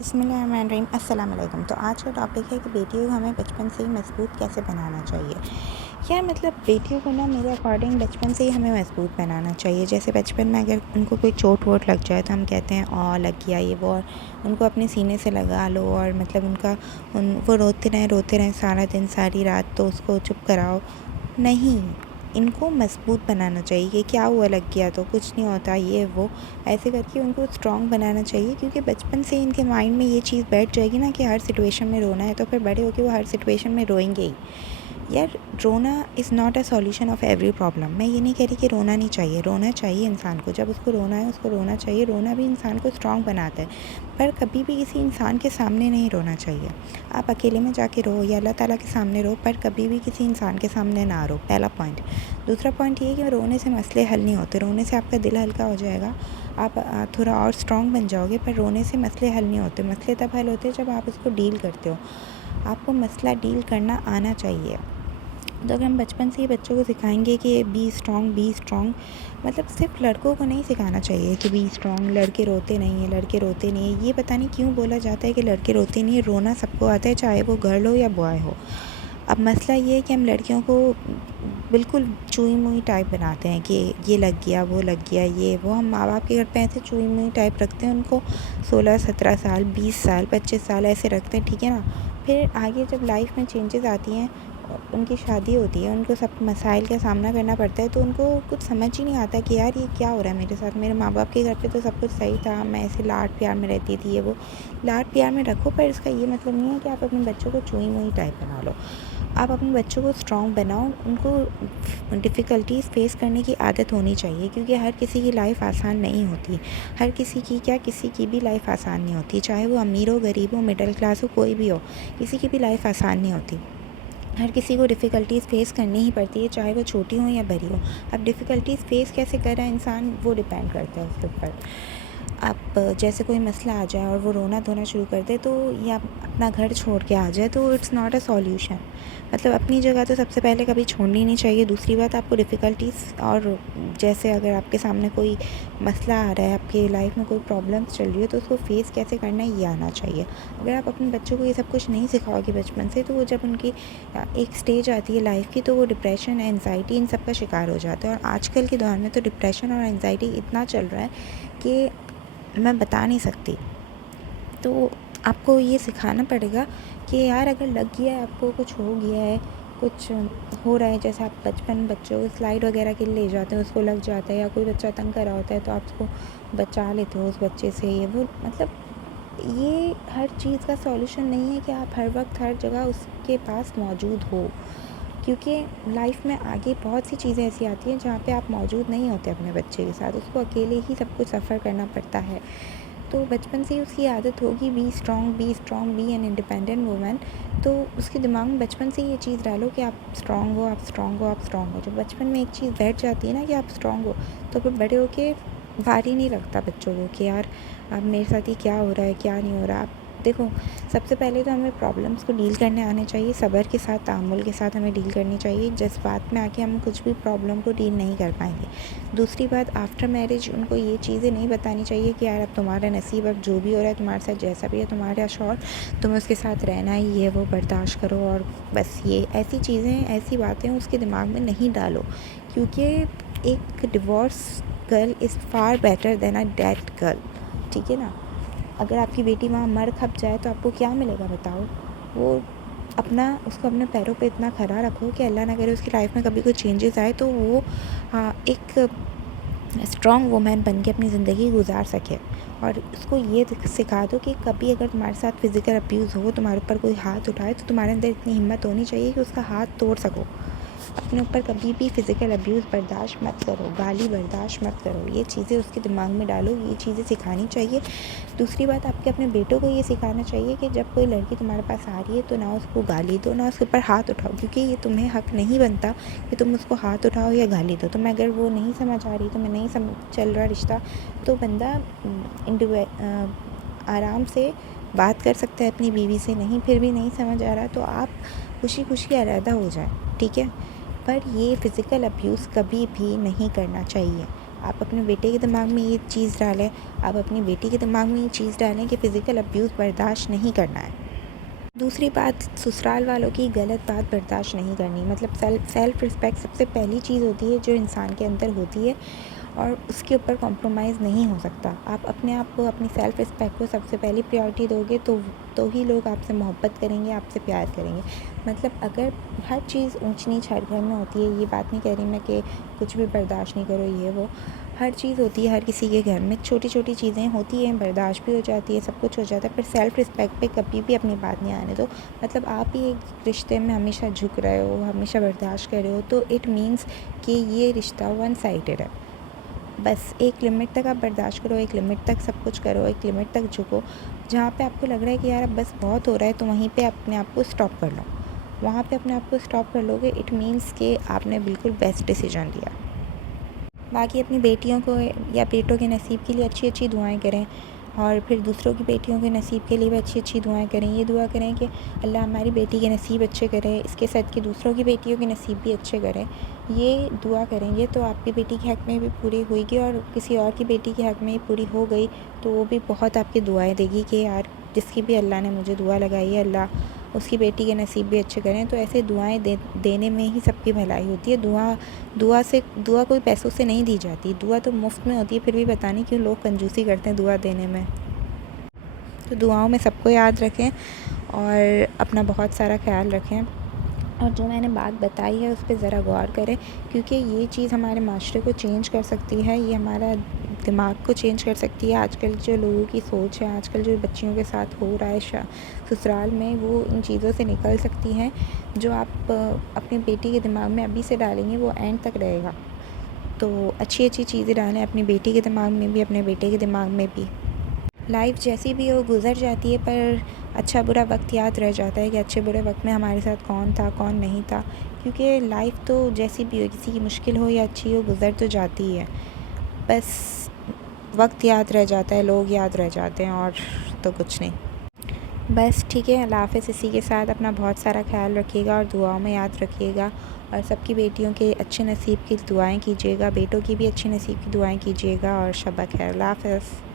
बिस्मिल्लाहिर्रहमानिर्रहीम। अस्सलाम वालेकुम। तो आज का टॉपिक है कि बेटियों को हमें बचपन से ही मज़बूत कैसे बनाना चाहिए। यार मतलब बेटियों को ना मेरे अकॉर्डिंग बचपन से ही हमें मज़बूत बनाना चाहिए। जैसे बचपन में अगर उनको कोई चोट वोट लग जाए तो हम कहते हैं लग गया ये वो, और उनको अपने सीने से लगा लो और मतलब वो रोते रहें सारा दिन सारी रात, तो उसको चुप कराओ नहीं। इनको मज़बूत बनाना चाहिए कि क्या हुआ, लग गया तो कुछ नहीं होता, ये वो ऐसे करके उनको स्ट्रॉन्ग बनाना चाहिए। क्योंकि बचपन से इनके माइंड में ये चीज़ बैठ जाएगी ना कि हर सिचुएशन में रोना है, तो फिर बड़े होकर वो हर सिचुएशन में रोएंगे ही। यार रोना is not a solution of every problem. मैं ये नहीं कह रही कि रोना नहीं चाहिए, रोना चाहिए इंसान को। जब उसको रोना है उसको रोना चाहिए। रोना भी इंसान को स्ट्रॉन्ग बनाता है, पर कभी भी किसी इंसान के सामने नहीं रोना चाहिए। आप अकेले में जाके रो या अल्लाह ताला के सामने रो, पर कभी भी किसी इंसान के सामने ना रो, पहला पॉइंट। दूसरा पॉइंट ये है कि रोने से मसले हल नहीं होते। रोने से आपका दिल हल्का हो जाएगा, आप थोड़ा और स्ट्रॉन्ग बन जाओगे, पर रोने से मसले हल नहीं होते। मसले तब हल होते हैं जब आप उसको डील करते हो। आपको मसला डील करना आना चाहिए। तो अगर हम बचपन से ही बच्चों को सिखाएंगे कि बी स्ट्रॉन्ग, मतलब सिर्फ लड़कों को नहीं सिखाना चाहिए कि बी स्ट्रॉन्ग, लड़के रोते नहीं हैं, लड़के रोते नहीं हैं। ये पता नहीं क्यों बोला जाता है कि लड़के रोते नहीं हैं। रोना सबको आता है, चाहे वो गर्ल हो या बॉय हो। अब मसला ये है कि हम लड़कियों को बिल्कुल चुई मुई टाइप बनाते हैं कि ये लग गया, वो लग गया, ये वो। हम माँ बाप के घर पे ऐसे चुई मुई टाइप रखते हैं उनको, 16-17 साल, 20 साल, 25 साल ऐसे रखते हैं, ठीक है ना। फिर आगे जब लाइफ में चेंजेस आती हैं, उनकी शादी होती है, उनको सब मसाइल का सामना करना पड़ता है, तो उनको कुछ समझ ही नहीं आता कि यार ये क्या हो रहा है मेरे साथ। मेरे माँ बाप के घर पे तो सब कुछ सही था, मैं ऐसे लाड प्यार में रहती थी, ये वो। लाड प्यार में रखो, पर इसका ये मतलब नहीं है कि आप अपने बच्चों को चुई मुई टाइप बना लो। आप अपने बच्चों को स्ट्रॉन्ग बनाओ। उनको डिफ़िकल्टीज़ फ़ेस करने की आदत होनी चाहिए, क्योंकि हर किसी की लाइफ आसान नहीं होती। हर किसी की क्या, किसी की भी लाइफ आसान नहीं होती, चाहे वो अमीर हो, गरीब हो, मिडिल क्लास हो, कोई भी हो। किसी की भी लाइफ आसान नहीं होती। हर किसी को डिफ़िकल्टीज़ फ़ेस करनी ही पड़ती है, चाहे वो छोटी हो या बड़ी हो। अब डिफ़िकल्टीज़ फ़ेस कैसे कर रहा है इंसान, वो डिपेंड करता है उसके ऊपर। आप जैसे कोई मसला आ जाए और वो रोना धोना शुरू कर दे, तो या अपना घर छोड़ के आ जाए, तो इट्स नॉट अ सॉल्यूशन। मतलब अपनी जगह तो सबसे पहले कभी छोड़नी नहीं चाहिए। दूसरी बात, आपको डिफ़िकल्टीज़, और जैसे अगर आपके सामने कोई मसला आ रहा है, आपकी लाइफ में कोई प्रॉब्लम्स चल रही है, तो उसको फ़ेस कैसे करना है ये आना चाहिए। अगर आप अपने बच्चों को ये सब कुछ नहीं सिखाओगे बचपन से, तो वो जब उनकी एक स्टेज आती है लाइफ की, तो वो डिप्रेशन, एंजाइटी, इन सब का शिकार हो जाता है। और आजकल के दौर में तो डिप्रेशन और एंजाइटी इतना चल रहा है कि मैं बता नहीं सकती। तो आपको ये सिखाना पड़ेगा कि यार अगर लग गया है, आपको कुछ हो गया है, कुछ हो रहा है, जैसे आप बच्चों को स्लाइड वगैरह के लिए ले जाते हो, उसको लग जाता है, या कोई बच्चा तंग कर रहा होता है, तो आप उसको बचा लेते हो उस बच्चे से, ये वो। मतलब ये हर चीज़ का सॉल्यूशन नहीं है कि आप हर वक्त हर जगह उसके पास मौजूद हो, क्योंकि लाइफ में आगे बहुत सी चीज़ें ऐसी आती हैं जहाँ पे आप मौजूद नहीं होते अपने बच्चे के साथ। उसको अकेले ही सब कुछ सफ़र करना पड़ता है। तो बचपन से ही उसकी आदत होगी बी एन इंडिपेंडेंट वूमेन। तो उसके दिमाग में बचपन से ये चीज़ डालो कि आप स्ट्रॉन्ग हो, आप स्ट्रॉन्ग हो, आप स्ट्रॉन्ग हो। जब बचपन में एक चीज़ बैठ जाती है ना कि आप स्ट्रॉन्ग हो, तो फिर बड़े होके भारी नहीं लगता बच्चों को कि यार अब मेरे साथ ही क्या हो रहा है, क्या नहीं हो रहा। आप देखो, सबसे पहले तो हमें प्रॉब्लम्स को डील करने आने चाहिए, सब्र के साथ, तहम्मुल के साथ हमें डील करनी चाहिए। जज़्बात में आके हम कुछ भी प्रॉब्लम को डील नहीं कर पाएंगे। दूसरी बात, आफ्टर मैरिज उनको ये चीज़ें नहीं बतानी चाहिए कि यार अब तुम्हारा नसीब, अब जो भी हो रहा है तुम्हारे साथ, जैसा भी है तुम्हारा शौहर, तुम्हें उसके साथ रहना ही है, वो बर्दाश्त करो और बस। ये ऐसी चीज़ें, ऐसी बातें उसके दिमाग में नहीं डालो, क्योंकि एक divorce girl is far better than a dead girl, ठीक है ना। अगर आपकी बेटी वहाँ मर खप जाए तो आपको क्या मिलेगा बताओ। वो उसको अपने पैरों पे इतना खड़ा रखो कि अल्लाह ना करे उसकी लाइफ में कभी कोई चेंजेस आए, तो वो एक स्ट्रॉन्ग वुमेन बन के अपनी ज़िंदगी गुजार सके। और उसको ये सिखा दो कि कभी अगर तुम्हारे साथ फ़िज़िकल अब्यूज़ हो, तुम्हारे ऊपर कोई हाथ उठाए, तो तुम्हारे अंदर इतनी हिम्मत होनी चाहिए कि उसका हाथ तोड़ सको। अपने ऊपर कभी भी फ़िज़िकल अब्यूज़ बर्दाश्त मत करो, गाली बर्दाश्त मत करो। ये चीज़ें उसके दिमाग में डालो, ये चीज़ें सिखानी चाहिए। दूसरी बात, आपके अपने बेटों को ये सिखाना चाहिए कि जब कोई लड़की तुम्हारे पास आ रही है, तो ना उसको गाली दो, ना उसके ऊपर हाथ उठाओ, क्योंकि ये तुम्हें हक़ नहीं बनता कि तुम उसको हाथ उठाओ या गाली दो। तुम्हें अगर वो नहीं समझ आ रही, तुम्हें नहीं चल रहा रिश्ता, तो बंदा आराम से बात कर सकता है अपनी बीवी से। नहीं, फिर भी नहीं समझ आ रहा, तो आप खुशी खुशी अलहदा हो जाए, ठीक है। पर ये फ़िज़िकल अब्यूज़ कभी भी नहीं करना चाहिए। आप अपने बेटे के दिमाग में ये चीज़ डालें, आप अपनी बेटी के दिमाग में ये चीज़ डालें कि फ़िज़िकल अब्यूज़ बर्दाश्त नहीं करना है। दूसरी बात, ससुराल वालों की गलत बात बर्दाश्त नहीं करनी। मतलब सेल्फ़ रिस्पेक्ट सबसे पहली चीज़ होती है जो इंसान के अंदर होती है, और उसके ऊपर कॉम्प्रोमाइज़ नहीं हो सकता। आप अपने आप को, अपनी सेल्फ़ रिस्पेक्ट को सबसे पहली प्रायोरिटी दोगे तो ही लोग आपसे मोहब्बत करेंगे, आपसे प्यार करेंगे। मतलब अगर हर चीज़ ऊँच नीच हर घर में होती है, ये बात नहीं कह रही मैं कि कुछ भी बर्दाश्त नहीं करो ये वो, हर चीज़ होती है हर किसी के घर में, छोटी छोटी चीज़ें होती हैं, बर्दाश्त भी हो जाती है, सब कुछ हो जाता है, पर सेल्फ़ रिस्पेक्ट पे कभी भी अपनी बात नहीं आने दो। मतलब आप ही एक रिश्ते में हमेशा झुक रहे हो, हमेशा बर्दाश्त कर रहे हो, तो इट मीन्स कि ये रिश्ता वन साइडेड है। बस एक लिमिट तक आप बर्दाश्त करो, एक लिमिट तक सब कुछ करो, एक लिमिट तक झुको। जहाँ पे आपको लग रहा है कि यार अब बस बहुत हो रहा है, तो वहीं पे अपने आप को स्टॉप कर लो। वहाँ पे अपने आप को स्टॉप कर लोगे, इट मीन्स कि आपने बिल्कुल बेस्ट डिसीजन लिया। बाकी अपनी बेटियों को या बेटों के नसीब के लिए अच्छी अच्छी दुआएं करें, और फिर दूसरों की बेटियों के नसीब के लिए भी अच्छी अच्छी दुआएं करें। ये दुआ करें कि अल्लाह हमारी बेटी के नसीब अच्छे करे, इसके साथ के दूसरों की बेटियों के नसीब भी अच्छे करें। ये दुआ करेंगे तो आपकी बेटी के हक़ में भी पूरी होगी, और किसी और की बेटी के हक़ में पूरी हो गई तो वो भी बहुत आपकी दुआएं देगी कि यार जिसकी भी अल्लाह ने मुझे दुआ लगाई है, अल्लाह उसकी बेटी के नसीब भी अच्छे करें। तो ऐसे दुआएं देने में ही सबकी भलाई होती है। दुआ कोई पैसों से नहीं दी जाती, दुआ तो मुफ्त में होती है, फिर भी पता नहीं क्यों लोग कंजूसी करते हैं दुआ देने में। तो दुआओं में सबको याद रखें और अपना बहुत सारा ख्याल रखें, और जो मैंने बात बताई है उस पर ज़रा गौर करें, क्योंकि ये चीज़ हमारे माशरे को चेंज कर सकती है, ये हमारा दिमाग को चेंज कर सकती है। आजकल जो लोगों की सोच है, आजकल जो बच्चियों के साथ हो रहा है ससुराल में, वो इन चीज़ों से निकल सकती हैं। जो आप अपनी बेटी के दिमाग में अभी से डालेंगे वो एंड तक रहेगा। तो अच्छी अच्छी चीज़ें डालें अपनी बेटी के दिमाग में भी, अपने बेटे के दिमाग में भी। लाइफ जैसी भी हो गुज़र जाती है, पर अच्छा बुरा वक्त याद रह जाता है कि अच्छे बुरे वक्त में हमारे साथ कौन था कौन नहीं था। क्योंकि लाइफ तो जैसी भी हो, किसी की मुश्किल हो या अच्छी हो, गुज़र तो जाती ही है। बस वक्त याद रह जाता है, लोग याद रह जाते हैं, और तो कुछ नहीं। बस ठीक है, अल्लाह हाफ़िज़। इसी के साथ अपना बहुत सारा ख्याल रखिएगा और दुआओं में याद रखिएगा, और सबकी बेटियों के अच्छे नसीब की दुआएं कीजिएगा, बेटों की भी अच्छे नसीब की दुआएं कीजिएगा, और शब खैर। अल्लाह हाफ़िज़।